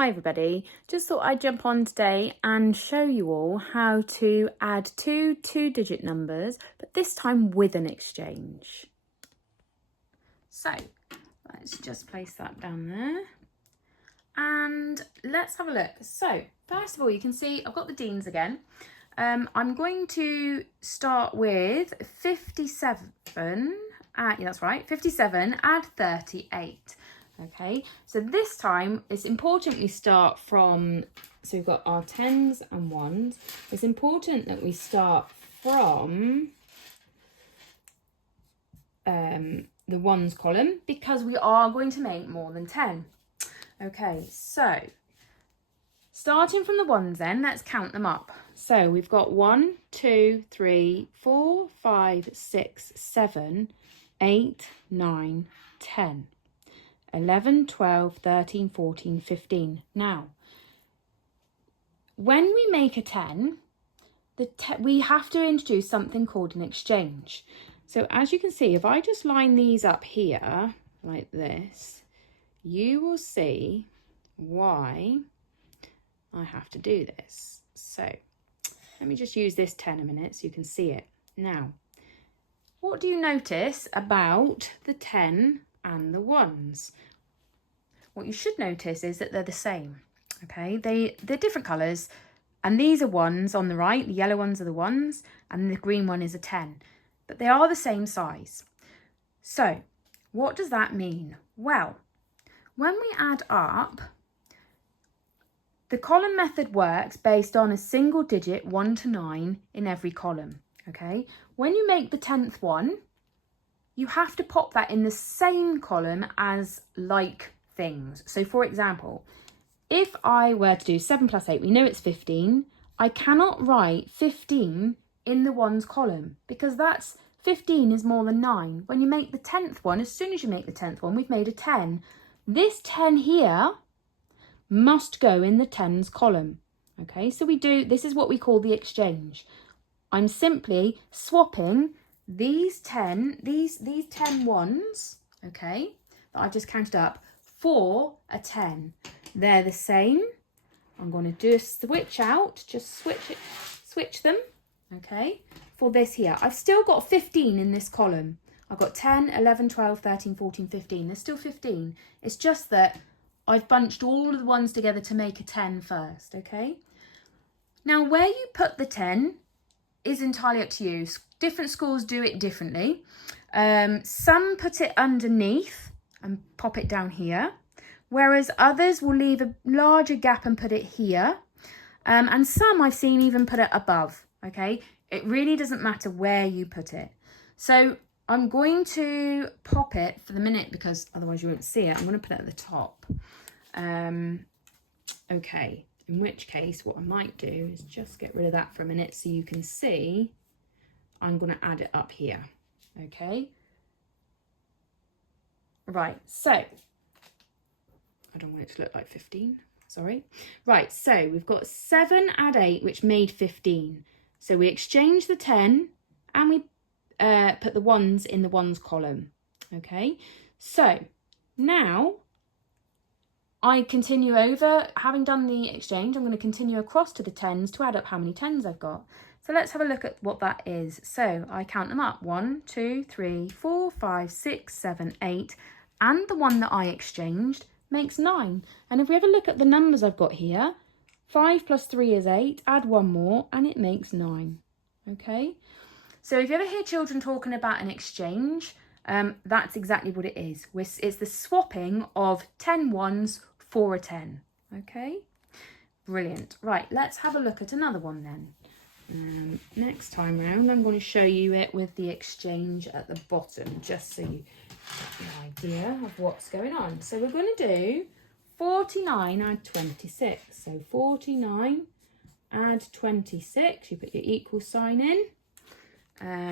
Hi everybody, just thought I'd jump on today and show you all how to add two two-digit numbers, but this time with an exchange. So let's just place that down there and let's have a look. So first of all, you can see I've got the Deans again. I'm going to start with 57, yeah, that's right, 57 add 38. Okay, so this time it's important we start from, so we've got our 10s and 1s. It's important that we start from the 1s column because we are going to make more than 10. Okay, so starting from the 1s then, let's count them up. So we've got 1, 2, 3, 4, 5, 6, 7, 8, 9, 10. 11, 12, 13, 14, 15. Now, when we make a 10, we have to introduce something called an exchange. So as you can see, if I just line these up here like this, you will see why I have to do this. So let me just use this 10 a minute so you can see it. Now, what do you notice about the 10 and the 1s? What you should notice is that they're the same. Okay, they're different colours, and these are 1s on the right, the yellow ones are the 1s, and the green one is a 10, but they are the same size. So what does that mean? Well, when we add up, the column method works based on a single digit 1 to 9 in every column. Okay, when you make the 10th one, you have to pop that in the same column as like things. So for example, if I were to do 7 plus 8, we know it's 15. I cannot write 15 in the 1s column because that's 15 is more than 9. When you make the 10th one, as soon as you make the 10th one, we've made a 10. This 10 here must go in the 10s column. Okay, so this is what we call the exchange. I'm simply swapping these 10 1s, okay, that I've just counted up, for a 10. They're the same. I'm going to do a switch out, just switch them, okay, for this here. I've still got 15 in this column. I've got 10, 11, 12, 13, 14, 15. There's still 15. It's just that I've bunched all of the ones together to make a 10 first, okay? Now, where you put the 10 is entirely up to you. Different schools do it differently. Some put it underneath and pop it down here, whereas others will leave a larger gap and put it here. And some I've seen even put it above, okay? It really doesn't matter where you put it. So I'm going to pop it for the minute because otherwise you won't see it. I'm going to put it at the top. Okay, in which case what I might do is just get rid of that for a minute so you can see I'm going to add it up here, okay? Right, so I don't want it to look like 15, sorry. Right, so we've got 7 add 8, which made 15. So we exchange the 10 and we put the 1s in the 1s column, okay? So now I continue over, having done the exchange, I'm going to continue across to the 10s to add up how many 10s I've got. So let's have a look at what that is. So I count them up, 1, 2, 3, 4, 5, 6, 7, 8, and the one that I exchanged makes 9. And if we have a look at the numbers I've got here, 5 plus 3 is 8, add 1 more, and it makes 9, okay? So if you ever hear children talking about an exchange, that's exactly what it is. It's the swapping of 10 1s for a 10, okay? Brilliant. Right, let's have a look at another one then. Next time round, I'm going to show you it with the exchange at the bottom, just so you get an idea of what's going on. So we're going to do 49 add 26. So 49 add 26. You put your equal sign in.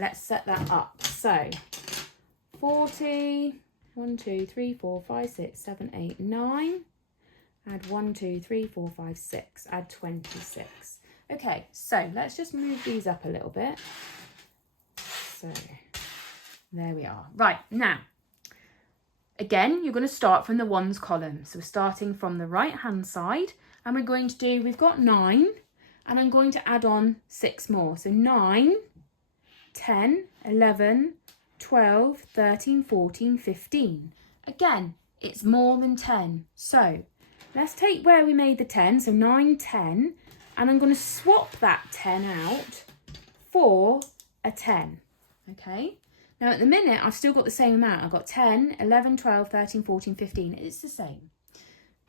Let's set that up. So 40, 1, 2, 3, 4, 5, 6, 7, 8, 9. Add 1, 2, 3, 4, 5, 6. Add 26. Okay, so let's just move these up a little bit. So there we are. Right, now Again, you're going to start from the ones column. So we're starting from the right hand side, and we're going to do, we've got 9, and I'm going to add on 6 more. So 9, 10, 11, 12, 13, 14, 15. Again, it's more than 10. So let's take where we made the 10, so 9, 10, and I'm going to swap that 10 out for a 10, okay? Now at the minute, I've still got the same amount. I've got 10, 11, 12, 13, 14, 15. It's the same.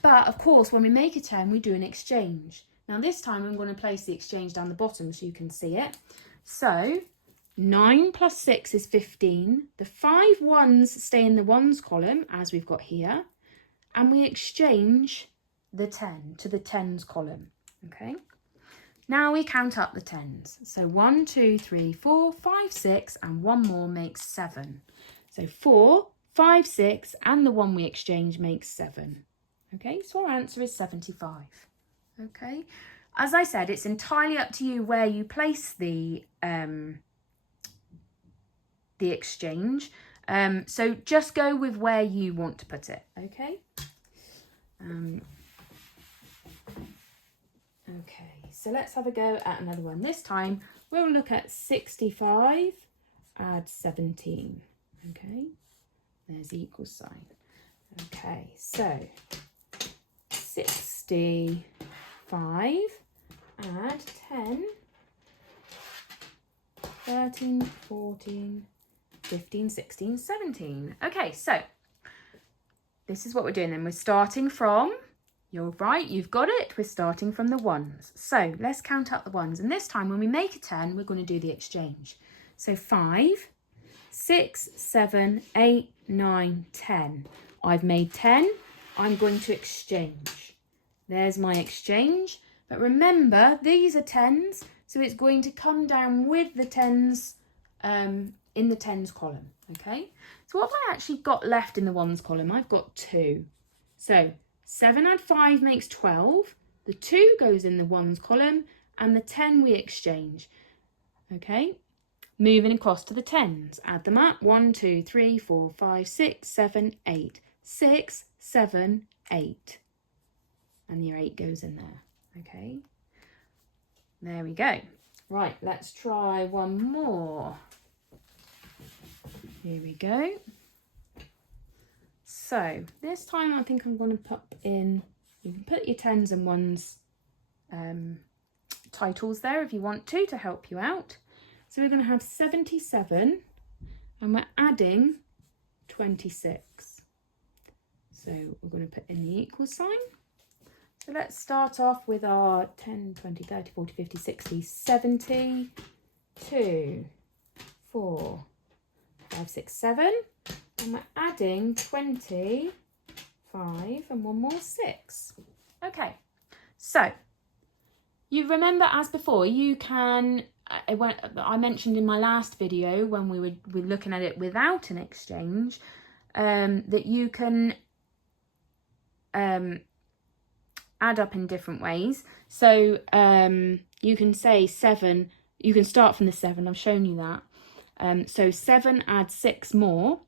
But of course, when we make a 10, we do an exchange. Now this time I'm going to place the exchange down the bottom so you can see it. So 9 plus 6 is 15. The 5 ones stay in the ones column, as we've got here. And we exchange the 10 to the tens column, okay? Now we count up the tens. So 1, 2, 3, 4, 5, 6, and one more makes 7. So 4, 5, 6, and the one we exchange makes 7. Okay, so our answer is 75. Okay, as I said, it's entirely up to you where you place the exchange. So just go with where you want to put it. Okay. Okay, so let's have a go at another one. This time we'll look at 65, add 17. Okay, there's the equal sign. Okay, so 65, add 10, 13, 14, 15, 16, 17. Okay, so this is what we're doing then. We're starting from, you're right, you've got it. We're starting from the ones. So let's count up the ones. And this time when we make a 10, we're going to do the exchange. So 5, 6, 7, 8, 9, 10. I've made 10. I'm going to exchange. There's my exchange. But remember, these are tens. So it's going to come down with the tens in the tens column. Okay. So what have I actually got left in the ones column? I've got 2. So 7 add 5 makes 12. The 2 goes in the ones column and the 10 we exchange. Okay, moving across to the tens. Add them up. 1, 2, 3, 4, 5, 6, 7, 8. 6, 7, 8. And your 8 goes in there. Okay, there we go. Right, let's try one more. Here we go. So this time I think I'm going to pop in, you can put your tens and ones titles there if you want to help you out. So we're going to have 77 and we're adding 26. So we're going to put in the equal sign. So let's start off with our 10, 20, 30, 40, 50, 60, 70, 2, 4, 5, 6, 7. And we're adding 25 and one more 6. Okay, so you remember as before, you can, I mentioned in my last video when we were looking at it without an exchange, that you can add up in different ways. So you can say 7, you can start from the 7, I've shown you that. So 7 adds 6 more.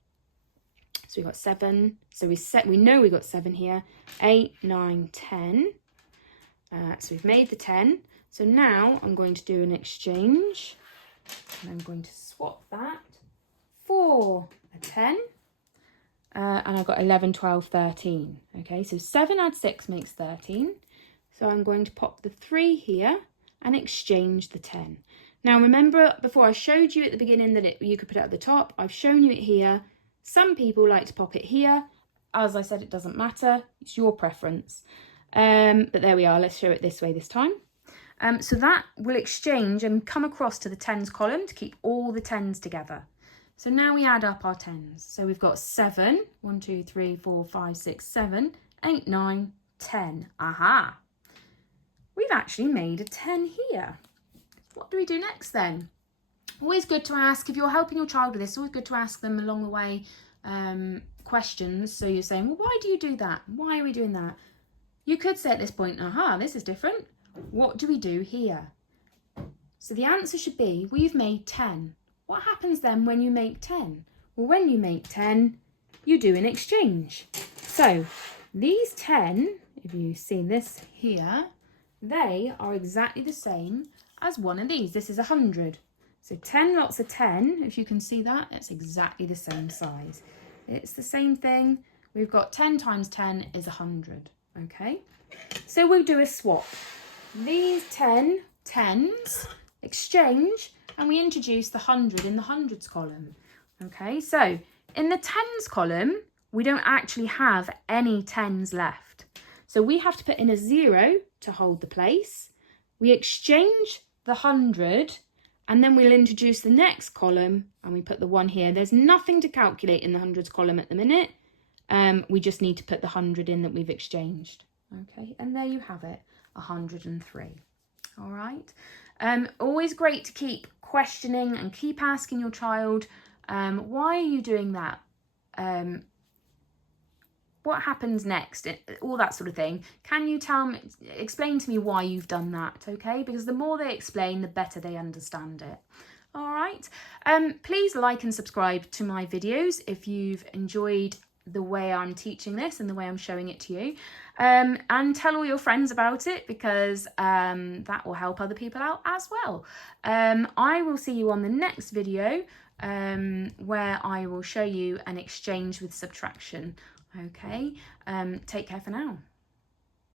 So we've got 7. So we know we've got 7 here. 8, 9, 10. So we've made the 10. So now I'm going to do an exchange. And I'm going to swap that for a 10. And I've got 11, 12, 13. Okay, so 7 adds 6 makes 13. So I'm going to pop the 3 here and exchange the 10. Now remember, before I showed you at the beginning that you could put it at the top. I've shown you it here. Some people like to pop it here. As I said, it doesn't matter. It's your preference. But there we are. Let's show it this way this time. So that will exchange and come across to the tens column to keep all the tens together. So now we add up our tens. So we've got 7, 1, 2, 3, 4, 5, 6, 7, 8, 9, 10. Aha! We've actually made a 10 here. What do we do next then? Always good to ask, if you're helping your child with this, always good to ask them along the way questions. So you're saying, well, why do you do that? Why are we doing that? You could say at this point, aha, this is different. What do we do here? So the answer should be, we've made 10. What happens then when you make 10? Well, when you make 10, you do an exchange. So these 10, if you see this here, they are exactly the same as one of these. This is 100. So 10 lots of 10, if you can see that, it's exactly the same size. It's the same thing. We've got 10 times 10 is 100, okay? So we'll do a swap. These 10 tens exchange, and we introduce the 100 in the hundreds column, okay? So in the tens column, we don't actually have any tens left. So we have to put in a 0 to hold the place. We exchange the 100, and then we'll introduce the next column, and we put the 1 here. There's nothing to calculate in the hundreds column at the minute. We just need to put the 100 in that we've exchanged. Okay, and there you have it, 103. All right. Always great to keep questioning and keep asking your child, why are you doing that? What happens next? All that sort of thing. Can you explain to me why you've done that, okay? Because the more they explain, the better they understand it. All right. Please like and subscribe to my videos if you've enjoyed the way I'm teaching this and the way I'm showing it to you. And tell all your friends about it, because that will help other people out as well. I will see you on the next video where I will show you an exchange with subtraction. Okay, take care for now.